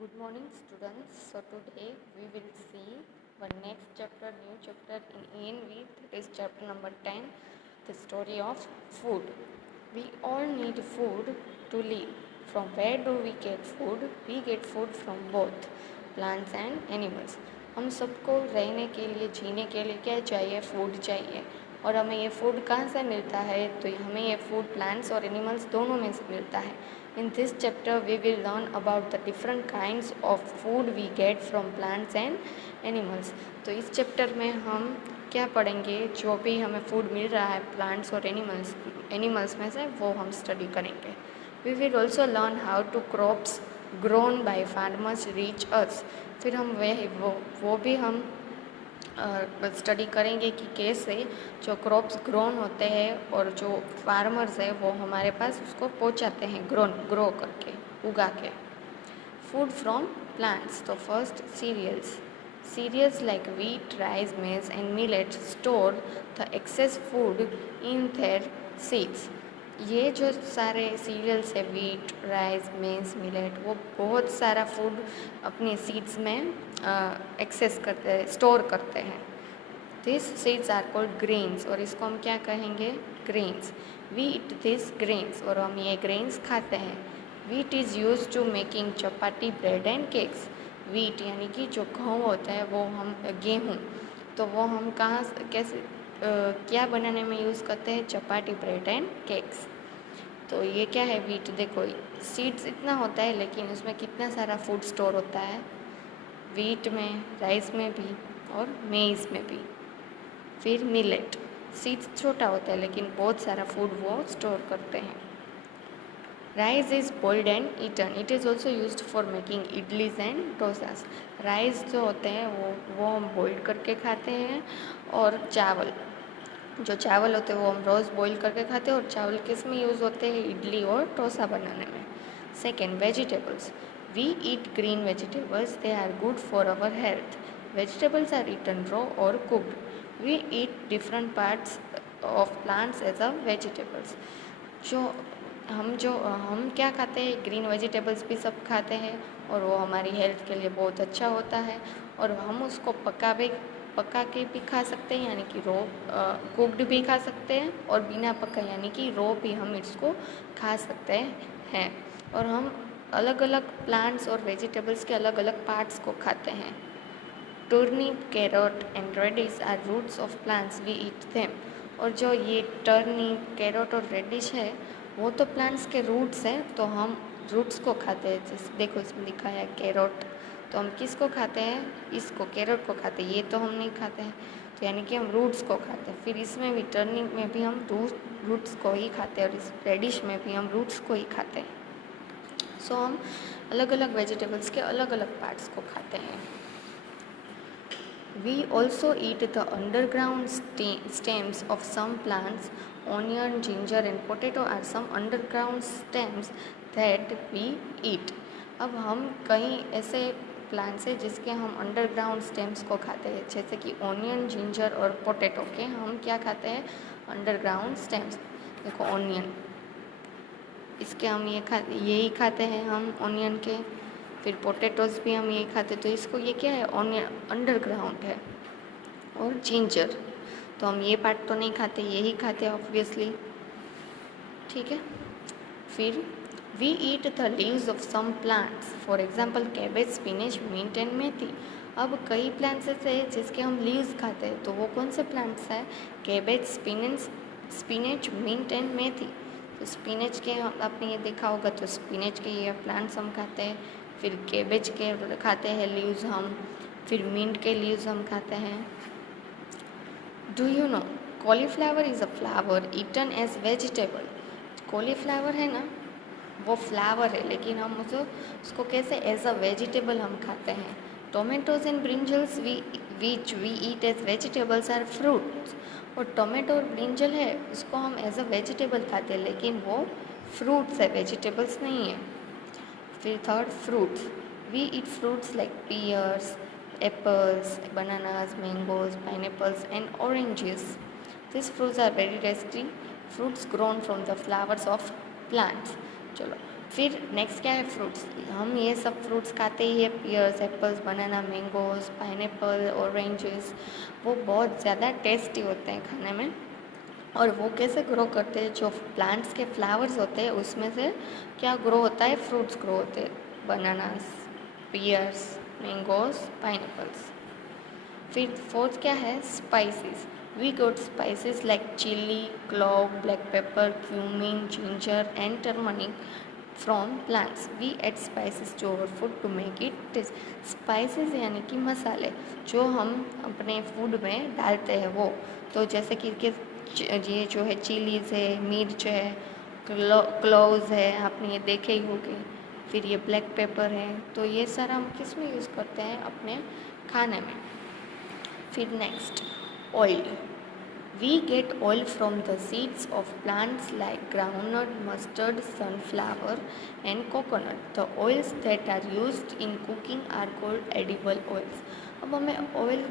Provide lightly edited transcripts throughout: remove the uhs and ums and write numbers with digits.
Good morning, students. So today we will see one next chapter, new chapter in ENV. That is chapter number 10, the story of food. We all need food to live. From where do we get food? We get food from both plants and animals. हम सबको रहने के लिए, जीने के लिए क्या चाहिए? फूड चाहिए. और हमें ये फूड कहाँ से मिलता है? तो हमें ये फूड प्लांट्स और एनिमल्स दोनों में से मिलता है. In this chapter we will learn about the different kinds of food we get from plants and animals. तो इस चैप्टर में हम क्या पढ़ेंगे? जो भी हमें फूड मिल रहा है प्लांट्स और एनिमल्स में से वो हम स्टडी करेंगे. We will also learn how to crops grown by farmers reach us. फिर हम वो भी हम स्टडी करेंगे कि कैसे जो क्रॉप्स ग्रोन होते हैं और जो फार्मर्स है वो हमारे पास उसको पहुंचाते हैं ग्रो करके, उगा के. Food from plants. तो first cereals like wheat, rice, maize and millet store the excess food in their seeds. ये जो सारे सीरियल्स है, वीट, राइस, मेज, मिलेट, वो बहुत सारा फूड अपने सीड्स में एक्सेस करते हैं, स्टोर करते हैं. This seeds are called grains और इसको हम क्या कहेंगे? Grains. We eat this grains और हम ये ग्रेन्स खाते हैं. Wheat is use to making chapati, bread and cakes. Wheat यानी कि जो गेहूँ होता है वो हम गेहूँ, तो वो हम कहाँ कैसे क्या बनाने में यूज़ करते हैं? चपाती, ब्रेड एंड केक्स. तो ये क्या है? वीट. देखो सीड्स इतना होता है लेकिन उसमें कितना सारा फूड स्टोर होता है, वीट में, राइस में भी और मेज़ में भी. फिर मिलेट, सीड्स छोटा होता है लेकिन बहुत सारा फूड वो स्टोर करते हैं. Rice is boiled and eaten. It is also used for making idlis and dosas. Rice जो होते हैं वो हम बॉइल्ड करके खाते हैं और जो चावल होते हैं वो हम रोज़ बॉईल करके खाते हैं. और चावल किस में यूज़ होते हैं? इडली और डोसा बनाने में. Second, vegetables. We eat green vegetables. They are good for our health. Vegetables are eaten raw or cooked. We eat different parts of plants as a vegetables. हम क्या खाते हैं? ग्रीन वेजिटेबल्स भी सब खाते हैं और वो हमारी हेल्थ के लिए बहुत अच्छा होता है. और हम उसको पका के भी खा सकते हैं यानी कि रो कुक्ड भी खा सकते हैं, और बिना पका यानी कि रो भी हम इसको खा सकते हैं. और हम अलग अलग प्लांट्स और वेजिटेबल्स के अलग अलग पार्ट्स को खाते हैं. Turnip, carrot and radish are roots of plants. We eat them. और जो ये टर्निप, कैरोट और रेडिश है वो तो प्लांट्स के रूट्स हैं, तो हम रूट्स को खाते हैं. जैसे देखो इसमें लिखा है कैरोट, तो हम किसको खाते हैं? इसको, कैरोट को खाते हैं. ये तो हम नहीं खाते हैं, तो यानी कि हम रूट्स को खाते हैं. फिर इसमें भी, टर्निप में भी हम रूट्स को ही खाते हैं और इस रेडिश में भी हम रूट्स को ही खाते हैं. सो हम अलग अलग वेजिटेबल्स के अलग अलग पार्ट्स को खाते हैं. We also eat the underground stems of some plants. Onion, ginger and potato are some underground stems that we eat. अब हम कई ऐसे प्लांट्स हैं जिसके हम अंडरग्राउंड स्टेम्स को खाते हैं, जैसे कि ऑनियन, जिंजर और पोटैटो के हम क्या खाते हैं? Underground stems. देखो ऑनियन, इसके हम यही खाते हैं हम ऑनियन के. फिर पोटैटोज भी हम यही खाते हैं, तो इसको ये क्या है? ऑनियन अंडरग्राउंड है. और जिंजर तो हम ये पार्ट तो नहीं खाते, यही खाते हैं ऑब्वियसली. ठीक है. फिर we eat the leaves of some plants. For example cabbage, spinach, mint and methi. अब कई प्लांट्स ऐसे हैं जिसके हम लीव्स खाते हैं, तो वो कौन से प्लांट्स हैं? कैबेज, स्पिनच, मिंट एंड मेथी. तो स्पिनच के आपने ये देखा होगा, तो स्पिनच के ये प्लांट्स हम खाते हैं. फिर कैबेज के खाते हैं लीव्स हम. फिर मिंट के लीव्स हम खाते हैं. Do you know cauliflower is a flower eaten as vegetable. Cauliflower है ना, वो फ्लावर है लेकिन हम उसको कैसे? एज अ वेजिटेबल हम खाते हैं. Tomatoes and brinjals which we eat as vegetables are fruits. और टोमेटो और ब्रिंजल है उसको हम एज अ वेजिटेबल खाते हैं लेकिन वो फ्रूट्स है, वेजिटेबल्स नहीं है. फिर third, fruits. We eat fruits like pears, apples, bananas, mangoes, pineapples and oranges. These fruits are very tasty. Fruits grown from the flowers of plants. चलो, फिर नेक्स्ट क्या है, फ्रूट्स। हम ये सब फ्रूट्स खाते ही है, पियर्स, एप्पल्स, बनाना, मैंगोज, पाइनएप्पल, ऑरेंजेस। वो बहुत ज़्यादा टेस्टी होते हैं खाने में। और वो कैसे ग्रो करते हैं, जो प्लांट्स के फ्लावर्स होते हैं उसमें से क्या ग्रो होता है, फ्रूट्स ग्रो होते हैं, बनानास, पियर्स, मैंगोज, पाइनएप्पल्स। फिर फोर्थ क्या है, spices. We got spices like chilli, clove, black pepper, cumin, ginger and turmeric from plants. We add spices to our food to make it taste. Spices यानी कि मसाले जो हम अपने food में डालते हैं वो। तो जैसे कि ये जो है चिलीज़ है, मिर्च है, क्लोव्स है, आपने ये देखे ही होंगे। फिर ये ब्लैक पेपर है, तो ये सारा हम किस में यूज़ करते हैं, अपने खाने में। फिर next, oil. We get oil from the seeds of plants like groundnut, mustard, sunflower and coconut. The oils that are used in cooking are called edible oils. अब हमें ऑयल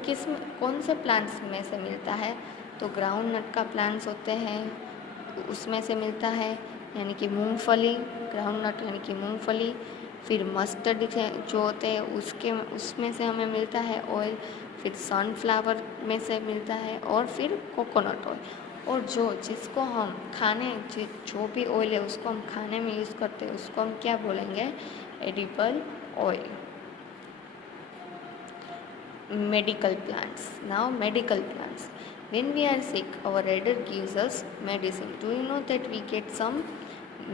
कौन से प्लांट्स में से मिलता है, तो ग्राउंडनट का प्लांट्स होते हैं उसमें से मिलता है, यानी कि मूंगफली, ग्राउंडनट यानी कि मूंगफली। फिर मस्टर्ड जो होते हैं उसमें से हमें मिलता है ऑयल। फिर सनफ्लावर में से मिलता है, और फिर कोकोनट ऑयल। और जिसको हम जो भी ऑयल है उसको हम खाने में यूज़ करते हैं उसको हम क्या बोलेंगे, edible oil. Medical plants. Now medical plants. When we are sick, our elder gives us medicine. Do you know that we get some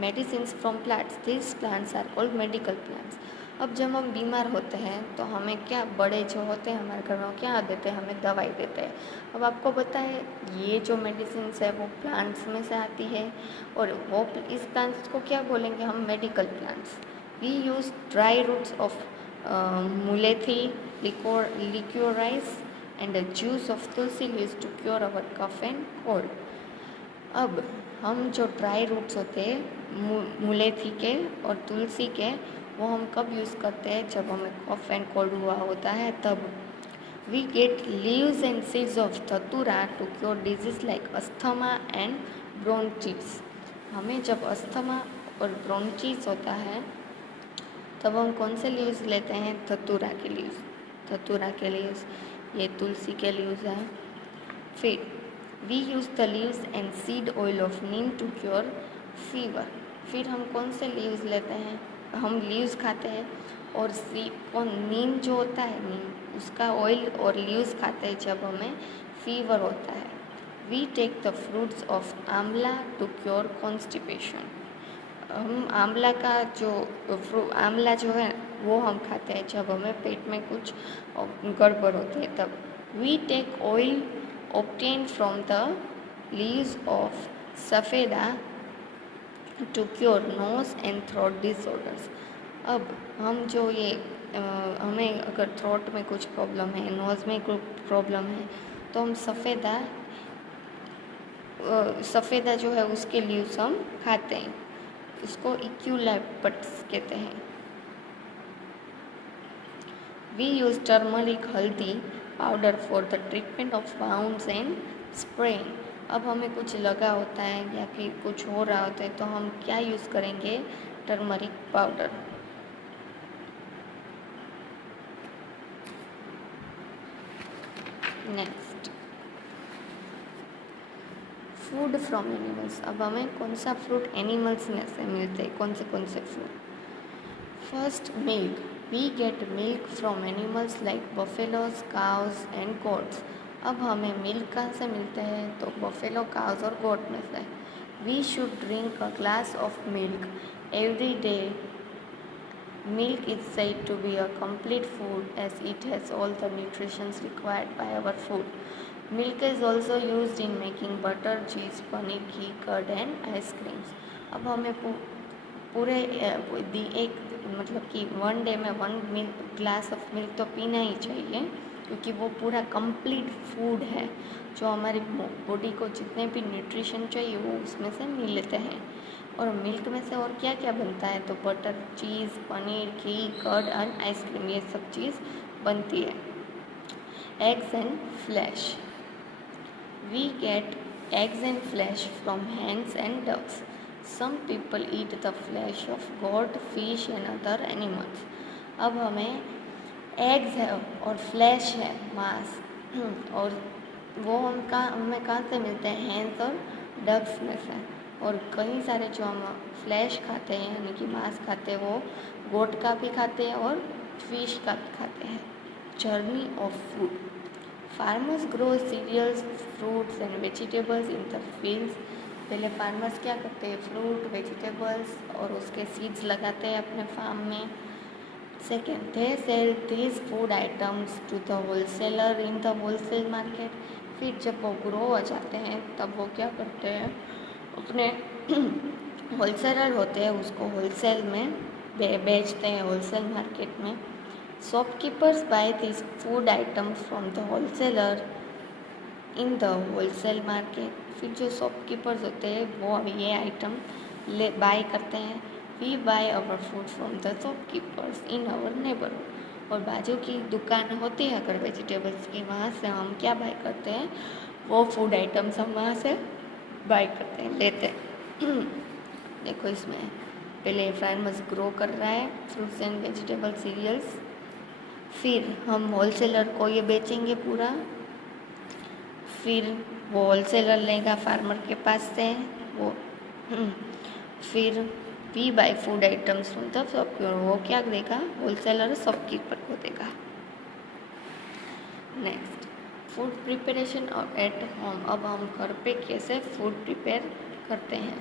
medicines from plants? These plants are called medical plants. अब जब हम बीमार होते हैं तो हमें क्या, बड़े जो होते हैं हमारे घर में क्या देते हैं, हमें दवाई देते हैं। अब आपको पता है ये जो मेडिसिन है वो प्लांट्स में से आती है, और वो इस प्लांट्स को क्या बोलेंगे हम, medical plants. We use dry roots of mulethi, licorice and the juice of tulsi used to cure our cough and cold. अब हम जो ड्राई रूट्स होते हैं मुलेथी के और तुलसी के, वो हम कब यूज़ करते हैं, जब हमें कफ एंड कोल्ड हुआ होता है तब। We get leaves and seeds of dhatura to cure disease like asthma and bronchitis. हमें जब अस्थमा और ब्रोंचिस होता है तब हम कौन से लीव्स लेते हैं, धतूरा के लीव्स। धतूरा के लीव्स, ये तुलसी के लीव्स हैं। फिर we use the leaves and seed oil of neem to cure fever. फिर हम कौन से लीव्स लेते हैं, हम लीव्स खाते हैं, और नीम जो होता है, नीम उसका ऑयल और लीव्स खाते हैं जब हमें फीवर होता है। We take the fruits of amla to cure constipation. हम आंवला जो है वो हम खाते हैं जब हमें पेट में कुछ गड़बड़ होती है तब। We take oil obtained from the leaves of safeda to cure nose and throat disorders. अब हम जो ये हमें अगर थ्रोट में कुछ प्रॉब्लम है, नोज़ में कुछ प्रॉब्लम है, तो हम सफ़ेदा जो है उसके लीव्स हम खाते हैं, इसको इक्यूलैप्टस कहते हैं। वी यूज़ टर्मरिक, हल्दी powder for the treatment of wounds and spraying. अब हमें कुछ लगा होता है या फिर कुछ हो रहा होता है तो हम क्या यूज़ करेंगे, turmeric powder. Next, food from animals. अब हमें कौन सा फ्रूट एनिमल्स में से मिलते हैं, कौन से fruit. First, milk. We get milk from animals like buffaloes, cows and goats. अब हमें मिल्क कहाँ से मिलते हैं, तो बफेलो, काउज और गोट में से। We should drink a glass of milk every day. Milk is said to be a complete food as it has all the nutrients required by our food. Milk is also used in making butter, cheese, paneer, ghee, curd and ice creams. अब हमें पूरे एक मतलब कि one day में 1 glass of milk तो पीना ही चाहिए, क्योंकि वो पूरा कंप्लीट फूड है जो हमारी बॉडी को जितने भी न्यूट्रिशन चाहिए वो उसमें से मिलते हैं। और मिल्क में से और क्या क्या बनता है, तो butter, cheese, paneer, ghee, curd and ice cream, ये सब चीज़ बनती है। Eggs and flesh. We get eggs and flesh from hens and ducks. Some people eat the flesh of goat, fish and other animals. अब हमें एग्स है और फ्लैश है, मांस, और वो हमें कहाँ से मिलते हैं? हैंस और डग्स में से। और कई सारे जो हम फ्लैश खाते हैं यानी कि मांस खाते हैं वो गोट का भी खाते हैं और फिश का भी खाते हैं। Journey of food. Farmers grow cereals, fruits and vegetables in the fields. पहले फार्मर्स क्या करते हैं? फ्रूट, वेजिटेबल्स और उसके सीड्स लगाते हैं अपने फार्म में। Second, they sell these food items to the wholesaler in the wholesale market. फिर जब वो ग्रो हो जाते हैं तब वो क्या करते हैं? अपने होलसेलर होते हैं उसको होलसेल में बेचते हैं होलसेल मार्केट में। Shopkeepers buy this food items from the wholesaler in the wholesale market. फिर जो शॉपकीपर्स होते हैं वो ये आइटम बाय करते हैं। We buy our food from the shopkeepers in our neighbourhood. और बाजू की दुकान होती है अगर वेजिटेबल्स की, वहाँ से हम क्या बाय करते हैं? वो फूड आइटम्स हम वहाँ से बाय करते हैं, लेते हैं। देखो इसमें पहले फार्मर्स ग्रो कर रहा है फ्रूट्स एंड वेजिटेबल सीरियल्स, फिर हम होलसेलर को ये बेचेंगे पूरा, फिर वो होलसेलर लेगा फार्मर के पास से वो, फिर we buy food items from the shopkeeper, वो क्या देगा? होलसेलर शॉपकीपर को देगा। नेक्स्ट, फूड प्रिपरेशन और एट होम। अब हम घर पे कैसे फूड प्रिपेयर करते हैं?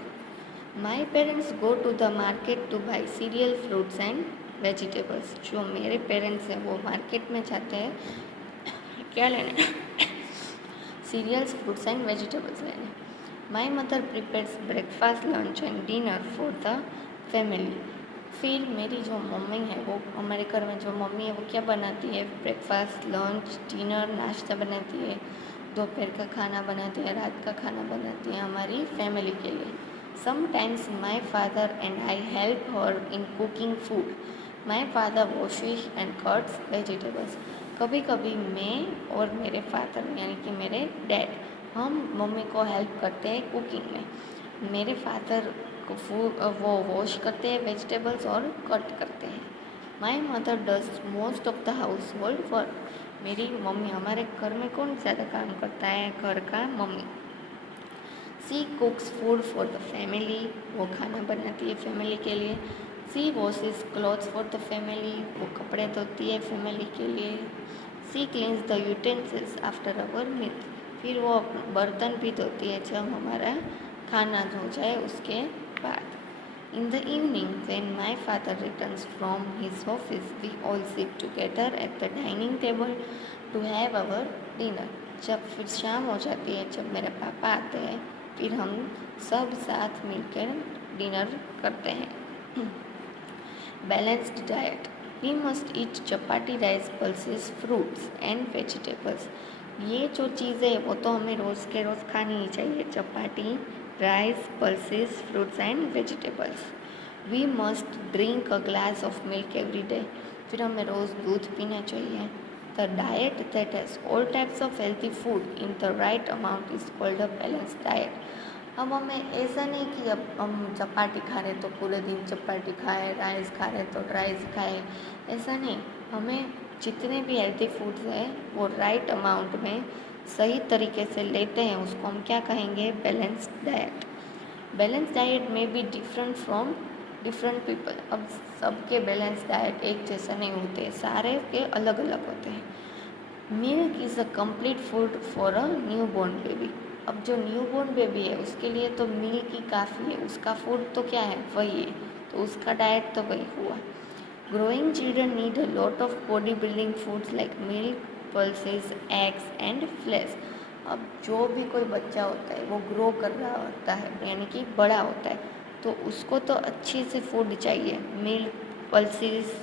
My parents go to the market to buy cereal, fruits and vegetables. जो मेरे पेरेंट्स हैं वो मार्केट में जाते हैं क्या लेने? सीरियल्स, फ्रूट्स एंड वेजिटेबल्स लेने। My mother prepares breakfast, lunch and dinner for the family. फिर मेरी जो मम्मी है वो, हमारे घर में जो मम्मी है वो क्या बनाती है? ब्रेकफास्ट, लंच, डिनर, नाश्ता बनाती है, दोपहर का खाना बनाती है, रात का खाना बनाती है हमारी फैमिली के लिए। Sometimes my father and I help her in cooking food. My father washes and cuts vegetables. कभी कभी मैं और मेरे फादर यानी कि मेरे डैड, हम मम्मी को हेल्प करते हैं कुकिंग में। मेरे फादर को वो वॉश करते हैं वेजिटेबल्स और कट करते हैं। My mother does most of the house hold work. मेरी मम्मी, हमारे घर में कौन ज़्यादा काम करता है? घर का mummy. She cooks food for the family, वो खाना बनाती है फैमिली के लिए। She washes clothes for the family, वो कपड़े धोती है फैमिली के लिए। She cleans the utensils after our meal, फिर वो बर्तन भी धोती है जब हमारा खाना धो जाए उसके बाद। In the evening, when my father returns from his office, we all sit together at the dining table to have our dinner. जब फिर शाम हो जाती है, जब मेरे पापा आते हैं, फिर हम सब साथ मिलकर डिनर करते हैं। Balanced diet. We must eat chapati, rice, pulses, fruits and vegetables. ये जो चीज़ें हैं वो तो हमें रोज़ के रोज़ खानी ही चाहिए। Chapati, rice, pulses, fruits and vegetables. We must drink a glass of milk every day. फिर हमें रोज़ दूध पीना चाहिए। The diet that has all types of healthy food in the right amount is called a balance diet. अब हमें ऐसा नहीं कि अब हम चपाती खा रहे तो पूरे दिन चपाती खाए, राइस खा रहे तो राइस खाए, ऐसा नहीं। हमें जितने भी हेल्थी फूड्स हैं वो राइट अमाउंट में सही तरीके से लेते हैं, उसको हम क्या कहेंगे? Balanced diet. बैलेंस डाइट में be different from different people. अब सबके बैलेंस डाइट एक जैसा नहीं होते, सारे के अलग अलग होते हैं। Milk is a complete food for a new born baby. अब जो न्यू बॉर्न बेबी है उसके लिए तो मिल्क ही काफ़ी है, उसका फूड तो क्या है? वही है, तो उसका डाइट तो वही हुआ। Growing children need a lot of body building foods like milk, pulses, eggs and flesh. अब जो भी कोई बच्चा होता है वो ग्रो कर रहा होता है यानी कि बड़ा होता है, तो उसको तो अच्छे से फूड चाहिए। मिल्क, पल्सेस,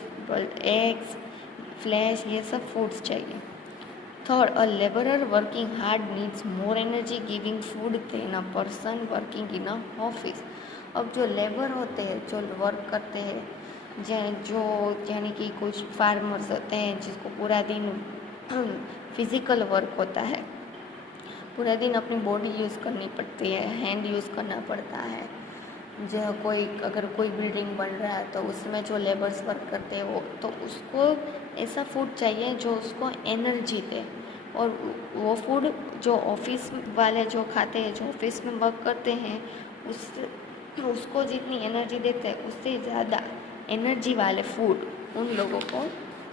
एग्स, फ्लैश, ये सब फूड्स चाहिए। Third, a labourer working hard needs more energy giving food than a person working in a office. अब जो लेबर होते हैं, जो वर्क करते हैं, जो यानी कि कुछ फार्मर्स होते हैं जिसको पूरा दिन फिज़िकल वर्क होता है, पूरा दिन अपनी बॉडी यूज़ करनी पड़ती है, हैंड यूज़ करना पड़ता है, जो कोई अगर कोई बिल्डिंग बन रहा है तो उसमें जो लेबर्स वर्क करते हैं वो, तो उसको ऐसा फूड चाहिए जो उसको एनर्जी दे। और वो फूड जो ऑफिस वाले जो खाते हैं, जो ऑफिस में वर्क करते हैं, उसको जितनी एनर्जी देते हैं उससे ज़्यादा एनर्जी वाले फूड उन लोगों को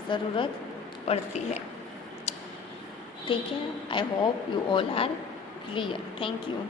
ज़रूरत पड़ती है। ठीक है, I hope you all are clear. Thank you.